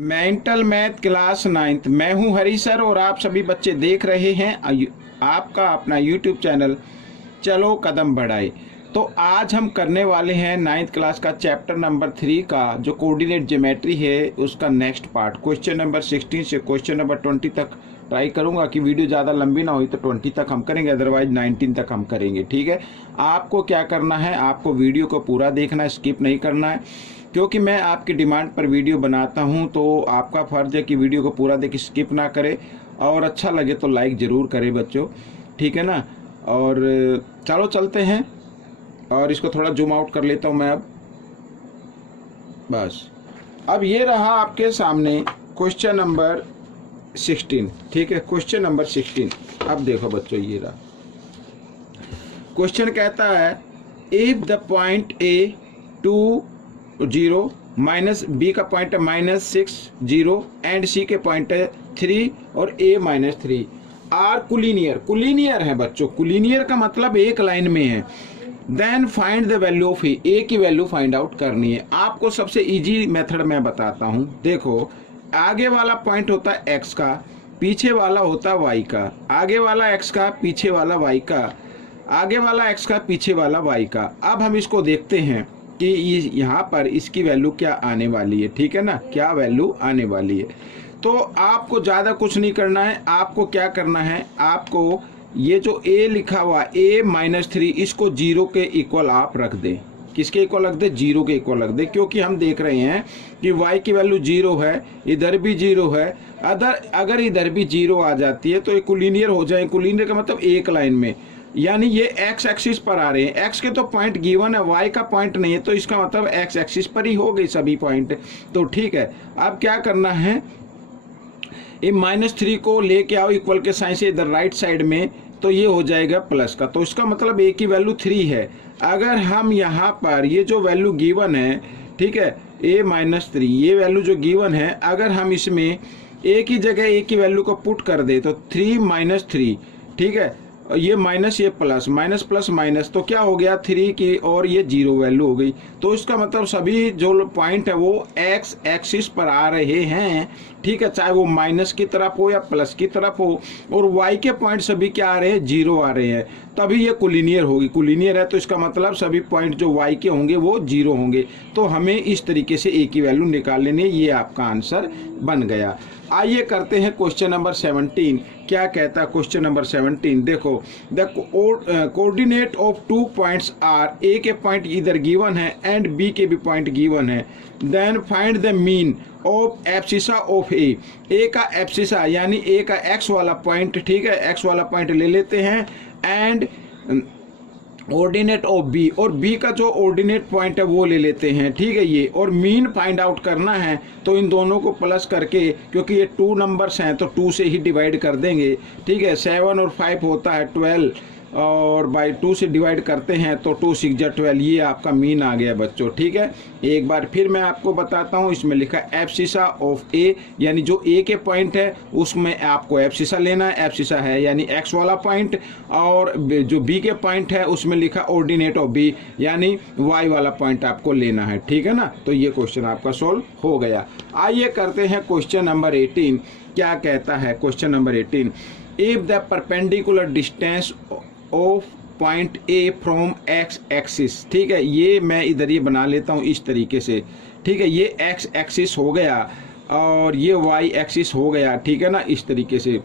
Mental math class 9th। मैं हूं हरी sir और आप सभी बच्चे देख रहे हैं आपका अपना यूट्यूब चैनल चलो कदम बढ़ाए। तो आज हम करने वाले हैं 9th क्लास का चैप्टर नंबर 3 का जो कोऑर्डिनेट ज्योमेट्री है उसका नेक्स्ट पार्ट। क्वेश्चन नंबर 16 से क्वेश्चन नंबर 20 तक ट्राई करूंगा कि वीडियो ज़्यादा लंबी ना हुई तो 20 तक हम करेंगे, अदरवाइज 19 तक हम करेंगे। ठीक है, आपको क्या करना है, आपको वीडियो को पूरा देखना है, स्किप नहीं करना है, क्योंकि मैं आपकी डिमांड पर वीडियो बनाता हूं तो आपका फ़र्ज़ है कि वीडियो को पूरा देख स्किप ना करें और अच्छा लगे तो लाइक ज़रूर करें बच्चों। ठीक है ना। और चलो चलते हैं और इसको थोड़ा जूम आउट कर लेता हूं मैं अब। बस अब ये रहा आपके सामने क्वेश्चन नंबर 16। ठीक है, क्वेश्चन नंबर 16। अब देखो बच्चों, ये रहा क्वेश्चन। कहता है if the point A 2 0 minus B का पॉइंट है -6 0 एंड सी के पॉइंट है 3 और a -3 आर कुलीनियर। कुलीनियर है बच्चों, कुलीनियर का मतलब एक लाइन में है। Then find the value of A की वैल्यू फाइंड आउट करनी है। आपको सबसे इजी मेथड मैं बताता हूं। देखो, आगे वाला पॉइंट होता है x का, पीछे वाला होता है y का। आगे वाला x का, पीछे वाला y का, आगे वाला x का, पीछे वाला y का। अब हम इसको देखते हैं कि यहाँ पर इसकी वैल्यू क्या आने वाली है। ठीक है ना, क्या वैल्यू आने वाली है। तो आपको ज़्यादा कुछ नहीं करना है। आपको क्या करना है, आपको ये जो a लिखा हुआ a -3 इसको 0 के इक्वल आप रख दें। किसके इक्वल रख दे? 0 के इक्वल रख दे, क्योंकि हम देख रहे हैं कि y की वैल्यू 0 है, इधर भी 0 है। अगर इधर भी 0 आ जाती है तो ये कोलिनियर हो जाए। कोलिनियर का मतलब एक लाइन में, यानी ये x एक्सिस पर आ रहे हैं। x के तो पॉइंट गिवन है, y का पॉइंट नहीं है, तो इसका मतलब x एक्सिस पर ही हो गई सभी पॉइंट। तो ठीक है, अब क्या करना है, ये -3 को लेके आओ इक्वल के साइन से इधर राइट साइड में, तो ये हो जाएगा प्लस का। तो इसका मतलब a की वैल्यू 3 है। अगर हम यहाँ पर ये जो वैल्यू गिवन है, ठीक है, a -3 ये वैल्यू जो गिवन है, अगर हम इसमें a की जगह a की वैल्यू को पुट कर दे तो 3 -3, ठीक है, ये माइनस ये प्लस, माइनस प्लस माइनस, तो क्या हो गया 3 की और ये 0 वैल्यू हो गई। तो इसका मतलब सभी जो पॉइंट है वो x एक्सिस पर आ रहे हैं। ठीक है, चाहे वो माइनस की तरफ हो या प्लस की तरफ हो, और y के पॉइंट सभी क्या आ रहे हैं? 0 आ रहे हैं, तभी ये कोलिनियर होगी। कोलिनियर है तो इसका मतलब सभी पॉइंट जो y के होंगे वो 0 होंगे। तो हमें इस तरीके से a की वैल्यू निकाल लेनी है। ये आपका आंसर बन गया। आइए करते हैं क्वेश्चन नंबर 17। क्या कहता है क्वेश्चन नंबर 17? देखो, the coordinate of 2 points are, A के पॉइंट इधर गिवन है एंड बी के भी पॉइंट गिवन है। Then find the mean of abscissa of A का एब्सिसा यानी ए का एक्स वाला पॉइंट, ठीक है, एक्स वाला पॉइंट ले लेते हैं, एंड ऑर्डिनेट ऑफ बी, और बी का जो ऑर्डिनेट पॉइंट है वो ले लेते हैं। ठीक है, ये और मीन फाइंड आउट करना है तो इन दोनों को प्लस करके, क्योंकि ये 2 नंबर्स हैं तो 2 से ही डिवाइड कर देंगे। ठीक है, 7 और 5 होता है 12, और बाई 2 से डिवाइड करते हैं तो 2 6 12, ये आपका मीन आ गया बच्चों। ठीक है, एक बार फिर मैं आपको बताता हूँ। इसमें लिखा एब्सिसा ऑफ ए, यानी जो ए के पॉइंट है उसमें आपको एब्सिसा लेना है। एब्सिसा है यानी एक्स वाला पॉइंट, और जो बी के पॉइंट है उसमें लिखा ऑर्डिनेट ऑफ बी यानी वाई वाला पॉइंट आपको लेना है। ठीक है ना, तो ये क्वेश्चन आपका सोल्व हो गया। आइए करते हैं क्वेश्चन नंबर 18। क्या कहता है question number 18? If the perpendicular distance of point A from x axis, ठीक है, ये मैं इधर ये बना लेता हूँ इस तरीके से। ठीक है, ये एक्स एक्सिस हो गया और ये वाई एक्सिस हो गया। ठीक है ना, इस तरीके से।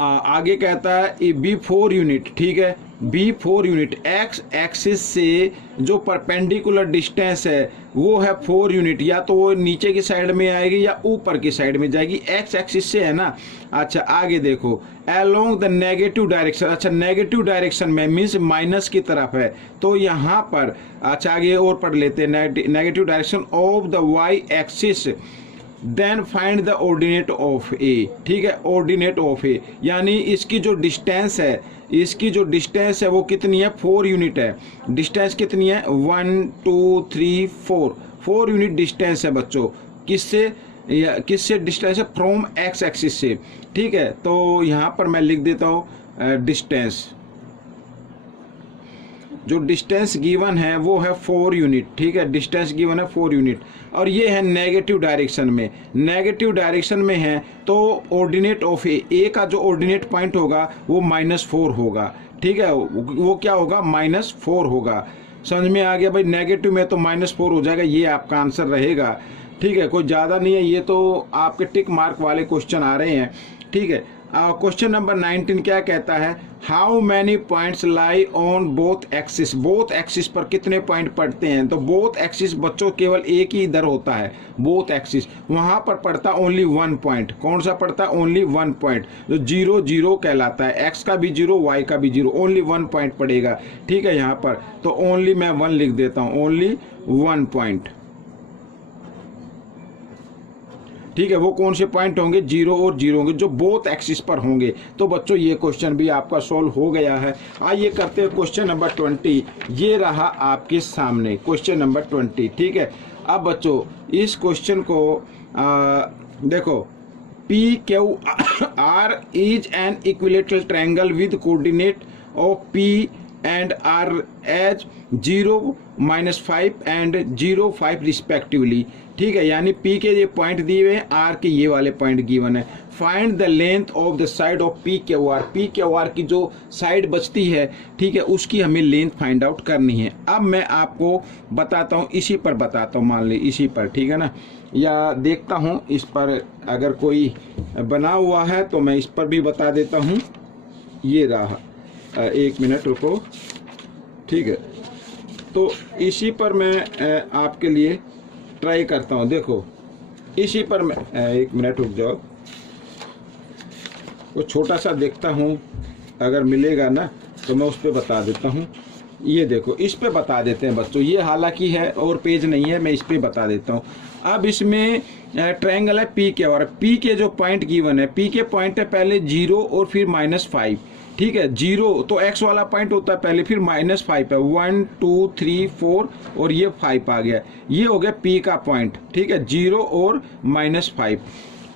आगे कहता है बी 4 यूनिट, ठीक है, बी 4 यूनिट एक्स एक्सिस से जो परपेंडिकुलर डिस्टेंस है वो है 4 यूनिट, या तो वो नीचे की साइड में आएगी या ऊपर की साइड में जाएगी। एक्स एक्सिस से है ना। अच्छा, आगे देखो, अलोंग द नेगेटिव डायरेक्शन। अच्छा, नेगेटिव डायरेक्शन में मीन्स माइनस की तरफ है, तो यहाँ पर अच्छा आगे और पढ़ लेते हैं, negative direction of the Y axis. Then find the ordinate of A, ठीक है, ऑर्डिनेट ऑफ ए यानी इसकी जो डिस्टेंस है, इसकी जो डिस्टेंस है वो कितनी है? 4 यूनिट है। डिस्टेंस कितनी है? 1 2 3 4 यूनिट डिस्टेंस है बच्चों। किससे डिस्टेंस है? फ्रॉम एक्स एक्सिस से। ठीक है, तो यहाँ पर मैं लिख देता हूँ डिस्टेंस। जो डिस्टेंस गिवन है वो है 4 यूनिट, ठीक है, डिस्टेंस गिवन है 4 यूनिट, और ये है नेगेटिव डायरेक्शन में, नेगेटिव डायरेक्शन में है तो ऑर्डिनेट ऑफ ए का जो ऑर्डिनेट पॉइंट होगा वो -4 होगा, ठीक है, वो क्या होगा, -4 होगा। समझ में आ गया भाई, नेगेटिव में तो -4 हो जाएगा, ये आपका आंसर रहेगा, ठीक है, कोई ज़्यादा नहीं है, ये तो आपके टिक मार्क वाले क्वेश्चन आ रहे हैं, ठीक है। क्वेश्चन नंबर 19 क्या कहता है, how many points lie on both axis, both axis पर कितने पॉइंट पड़ते हैं, तो बोथ एक्सिस बच्चों केवल एक ही इधर होता है, बोथ एक्सिस, वहां पर पड़ता ओनली 1 पॉइंट, कौन सा पड़ता है, ओनली 1 पॉइंट, जो 0 0 कहलाता है, एक्स का भी 0 वाई का भी 0, ओनली 1 पॉइंट पड़ेगा, ठीक है, यहाँ पर तो ओनली मैं 1 लिख देता हूँ, ओनली 1 पॉइंट, ठीक है, वो कौन से पॉइंट होंगे, 0 और 0 होंगे, जो बोथ एक्सिस पर होंगे। तो बच्चों ये क्वेश्चन भी आपका सॉल्व हो गया है। आइए करते हैं क्वेश्चन नंबर 20, ये रहा आपके सामने क्वेश्चन नंबर 20, ठीक है। अब बच्चों इस क्वेश्चन को देखो, P Q R is an equilateral triangle with coordinate of P and R as 0, -5 and 0, 5 respectively, ठीक है, यानी P के ये पॉइंट दिए हुए हैं, R के ये वाले पॉइंट गिवन है। Find the length of the side of P Q are की जो साइड बचती है, ठीक है, उसकी हमें लेंथ फाइंड आउट करनी है। अब मैं आपको बताता हूँ, इसी पर बताता हूँ, मान ली इसी पर, ठीक है ना, या देखता हूँ इस पर अगर कोई बना हुआ है तो मैं इस पर भी बता देता हूँ। ये रहा, 1 मिनट रुको, ठीक है, तो इसी पर मैं आपके लिए ट्राई करता हूँ। देखो इसी पर मैं 1 मिनट रुक जाओ, वो छोटा सा देखता हूँ, अगर मिलेगा ना तो मैं उस पर बता देता हूँ। ये देखो, इस पे बता देते हैं बच्चों, ये हालांकि है और पेज नहीं है, मैं इस पे बता देता हूँ। अब इसमें ट्रायंगल है पी के, और पी के जो पॉइंट गिवन है, पी के पॉइंट है पहले 0 और फिर -5, ठीक है, 0 तो x वाला पॉइंट होता है पहले, फिर -5 है, 1 2 3 4 और ये 5 आ गया, ये हो गया P का पॉइंट, ठीक है, 0 और -5,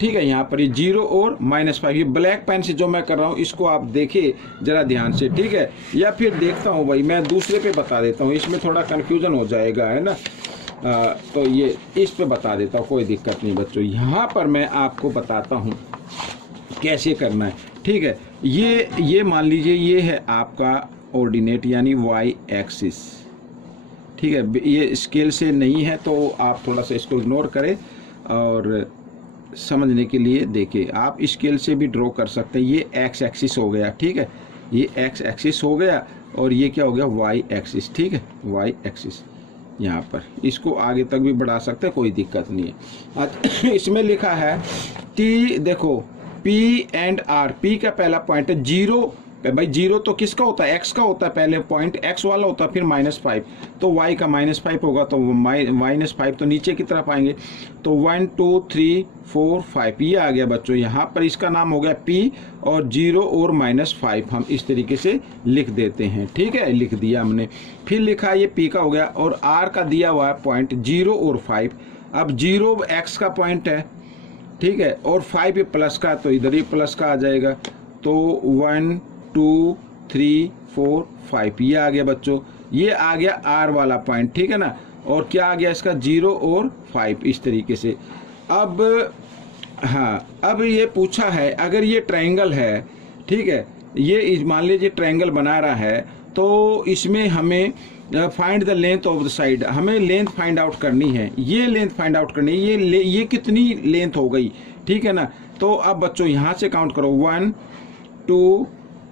ठीक है, यहाँ पर ये 0 और -5, ये ब्लैक पेन से जो मैं कर रहा हूँ इसको आप देखिए जरा ध्यान से, ठीक है, या फिर देखता हूँ भाई मैं दूसरे पे बता देता हूँ, इसमें थोड़ा कन्फ्यूजन हो जाएगा, है ना, तो ये इस पे बता देता हूँ, कोई दिक्कत नहीं बच्चों। यहाँ पर मैं आपको बताता हूँ कैसे करना है, ठीक है। ये मान लीजिए ये है आपका ऑर्डिनेट यानी वाई एक्सिस, ठीक है, ये स्केल से नहीं है तो आप थोड़ा सा इसको इग्नोर करें और समझने के लिए देखिए, आप स्केल से भी ड्रॉ कर सकते हैं। ये एक्स एक्सिस हो गया, ठीक है, ये एक्स एक्सिस हो गया और ये क्या हो गया, वाई एक्सिस, ठीक है, वाई एक्सिस, यहाँ पर इसको आगे तक भी बढ़ा सकते हैं, कोई दिक्कत नहीं है। इसमें लिखा है कि देखो P एंड R, P का पहला पॉइंट है 0, भाई 0 तो किसका होता है, x का होता है, पहले पॉइंट x वाला होता है, फिर -5, तो y का -5 होगा, तो -5 तो नीचे की तरफ आएंगे, तो 1 2 3 4 5 ये आ गया बच्चों। यहाँ पर इसका नाम हो गया P और 0 और -5 हम इस तरीके से लिख देते हैं, ठीक है, लिख दिया हमने। फिर लिखा ये P का हो गया और R का दिया हुआ है पॉइंट 0 और 5। अब 0 x का पॉइंट है, ठीक है, और 5 प्लस का, तो इधर ही प्लस का आ जाएगा, तो 1 2 3 4 5 ये आ गया बच्चों। ये आ गया R वाला पॉइंट, ठीक है ना, और क्या आ गया इसका 0 और 5 इस तरीके से। अब हाँ, अब ये पूछा है अगर ये ट्रायंगल है, ठीक है, ये मान लीजिए ट्रायंगल बना रहा है, तो इसमें हमें find the length of the side, हमें लेंथ फाइंड आउट करनी है, ये लेंथ फाइंड आउट करनी है, ये कितनी लेंथ हो गई, ठीक है ना। तो अब बच्चों यहाँ से काउंट करो, 1 2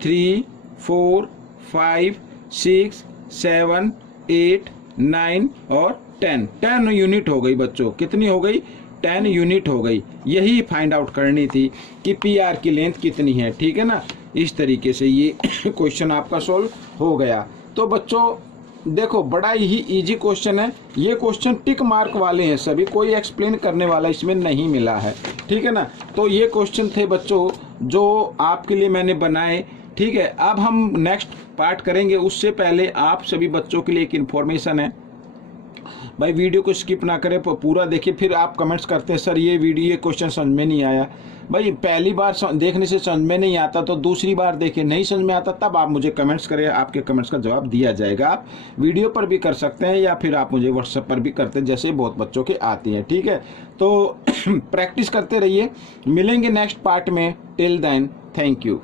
3 4 5 6 7 8 9 और 10 यूनिट हो गई बच्चों, कितनी हो गई, 10 यूनिट हो गई। यही फाइंड आउट करनी थी कि PR की लेंथ कितनी है, ठीक है ना। इस तरीके से ये क्वेश्चन आपका सॉल्व हो गया। तो बच्चों देखो बड़ा ही इजी क्वेश्चन है, ये क्वेश्चन टिक मार्क वाले हैं सभी, कोई एक्सप्लेन करने वाला इसमें नहीं मिला है, ठीक है ना। तो ये क्वेश्चन थे बच्चों जो आपके लिए मैंने बनाए, ठीक है। अब हम नेक्स्ट पार्ट करेंगे, उससे पहले आप सभी बच्चों के लिए एक इन्फॉर्मेशन है, भाई वीडियो को स्किप ना करें, पूरा देखिए। फिर आप कमेंट्स करते हैं सर ये क्वेश्चन समझ में नहीं आया। भाई पहली बार देखने से समझ में नहीं आता तो दूसरी बार देखिए, नहीं समझ में आता तब आप मुझे कमेंट्स करें, आपके कमेंट्स का जवाब दिया जाएगा। आप वीडियो पर भी कर सकते हैं या फिर आप मुझे व्हाट्सएप पर भी करते हैं, जैसे बहुत बच्चों के आती हैं, ठीक है। तो प्रैक्टिस करते रहिए, मिलेंगे नेक्स्ट पार्ट में। Till then, thank you.